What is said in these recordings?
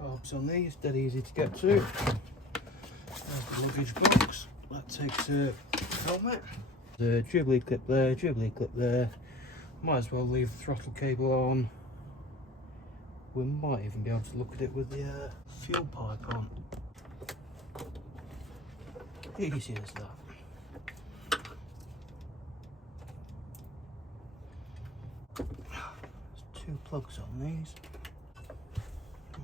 Carbs on these, dead easy to get to. There's the luggage box. That takes a helmet. The dribbly clip there, dribbly clip there. Might as well leave the throttle cable on. We might even be able to look at it with the fuel pipe on. Easy as that. There's 2 plugs on these.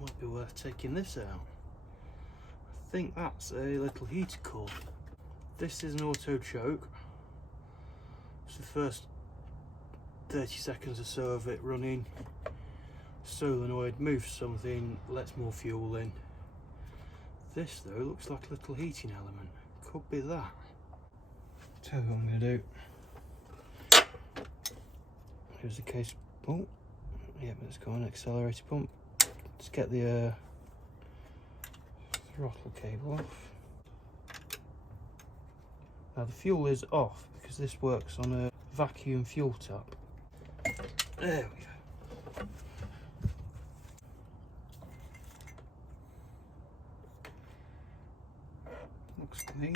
Might be worth taking this out. I think that's a little heater cord. This is an auto choke. It's the first 30 seconds or so of it running. Solenoid moves something, lets more fuel in. This though looks like a little heating element. Could be that. Tell you what I'm going to do. Here's the case. Oh, yeah, but it's got an accelerator pump. Let's get the throttle cable off. Now the fuel is off because this works on a vacuum fuel tap. There we go. Looks clean.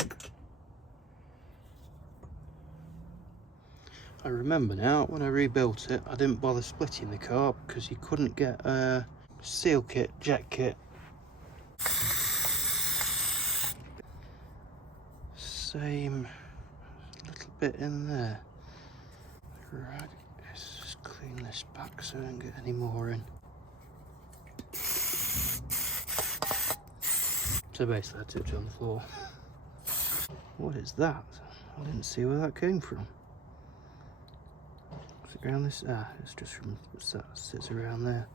I remember now, when I rebuilt it, I didn't bother splitting the car because you couldn't get a seal kit, jet kit. Same little bit in there. Right, let's just clean this back so I don't get any more in. So basically I tipped it on the floor. What is that? I didn't see where that came from. Is it around this? Ah, it's just from that sits around there.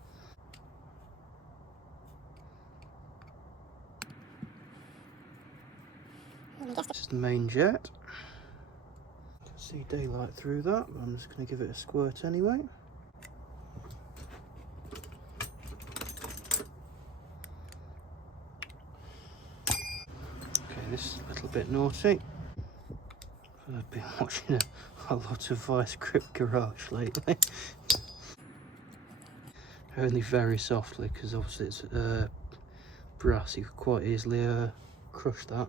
This is the main jet. I can see daylight through that, but I'm just going to give it a squirt anyway. Okay, this is a little bit naughty. I've been watching a lot of Vice Grip Garage lately. Only very softly, because obviously it's brass, you could quite easily crush that.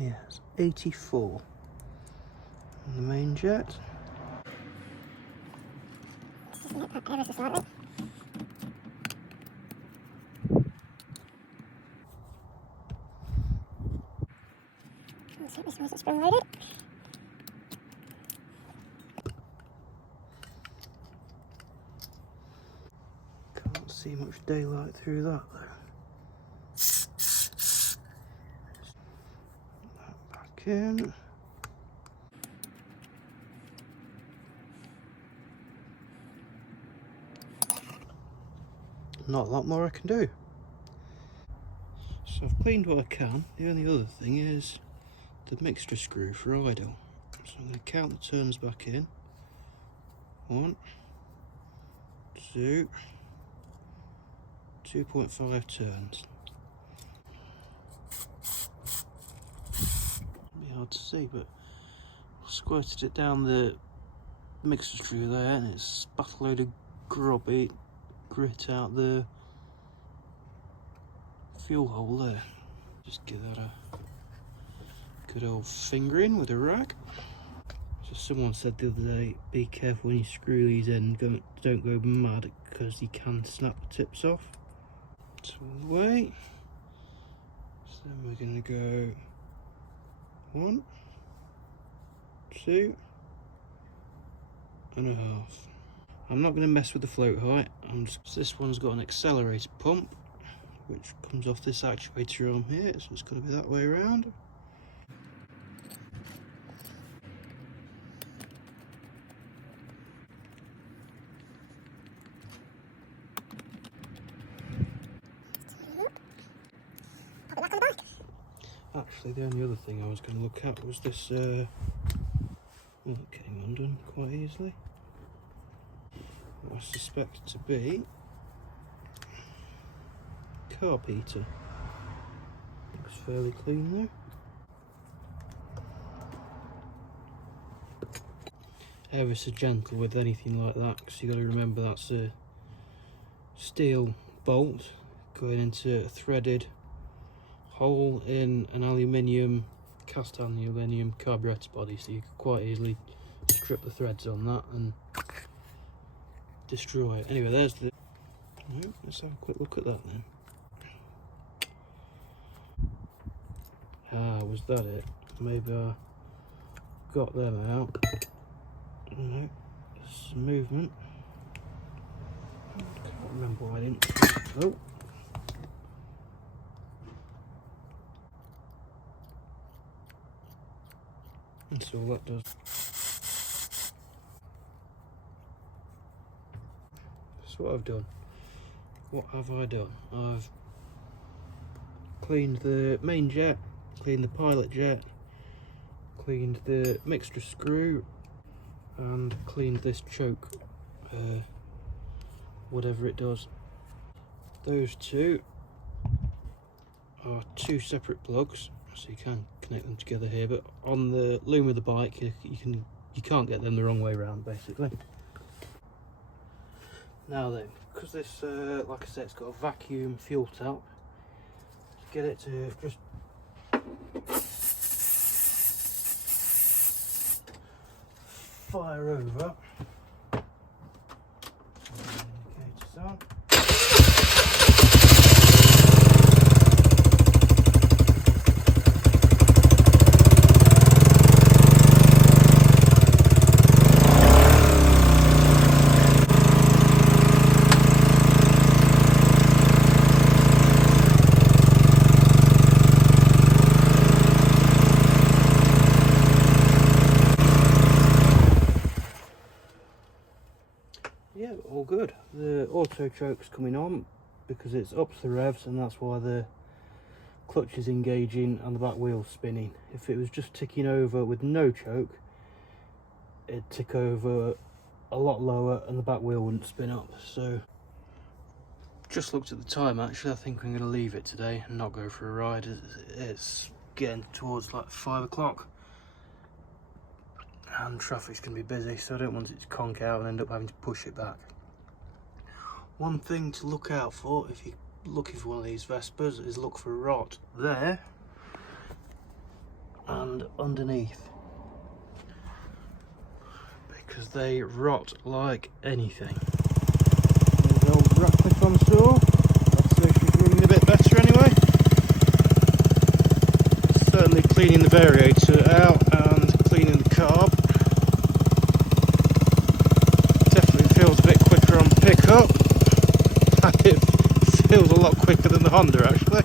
Yes, ET4 on the main jet. Ever so slightly. Let's see this was spring loaded. Can't see much daylight through that though. Back in. Not a lot more I can do. So I've cleaned what I can. The only other thing is the mixture screw for idle. So I'm going to count the turns back in. 1, 2, 2.5 turns. Be hard to see, but I squirted it down the mixture screw there and it's spat a load of grubby grit out the fuel hole there. Just give that a good old fingering with a rag. So someone said the other day, be careful when you screw these in, don't go mad because you can snap the tips off. So all the way. So then we're going to go 1, 2 and a half. I'm not going to mess with the float height. This one's got an accelerator pump which comes off this actuator arm here, so it's got to be that way around. Actually, the only other thing I was going to look at was this, well, it came undone quite easily. What I suspect to be carb heater. Looks fairly clean ever so gentle with anything like that, because you got to remember that's a steel bolt going into a threaded hole in an cast aluminium carburettor body, so you could quite easily strip the threads on that and destroy it. Anyway, there's the... Let's have a quick look at that then. Ah, was that it? Maybe I got them out. No, some movement. Can't remember why I didn't. Oh. That's all that does. That's what I've done. What have I done? I've cleaned the main jet, cleaned the pilot jet, cleaned the mixture screw, and cleaned this choke, whatever it does. Those two are two separate plugs, so you can connect them together here, but on the loom of the bike you can't get them the wrong way around, basically. Now then, because this like I said, it's got a vacuum fuel tap, get it to just fire over. Indicators on. Yeah, all good. The auto choke's coming on because it's up to the revs, and that's why the clutch is engaging and the back wheel's spinning. If it was just ticking over with no choke, it'd tick over a lot lower and the back wheel wouldn't spin up. So just looked at the time, actually I think I'm going to leave it today and not go for a ride. It's getting towards like 5 o'clock and traffic's going to be busy, so I don't want it to conk out and end up having to push it back. One thing to look out for if you're looking for one of these Vespas is look for rot there and underneath, because they rot like anything. There's the old rattler console. I'd say she's running a bit better anyway. Certainly cleaning the variator out and cleaning the carb. Definitely feels a bit quicker on pickup. It feels a lot quicker than the Honda actually.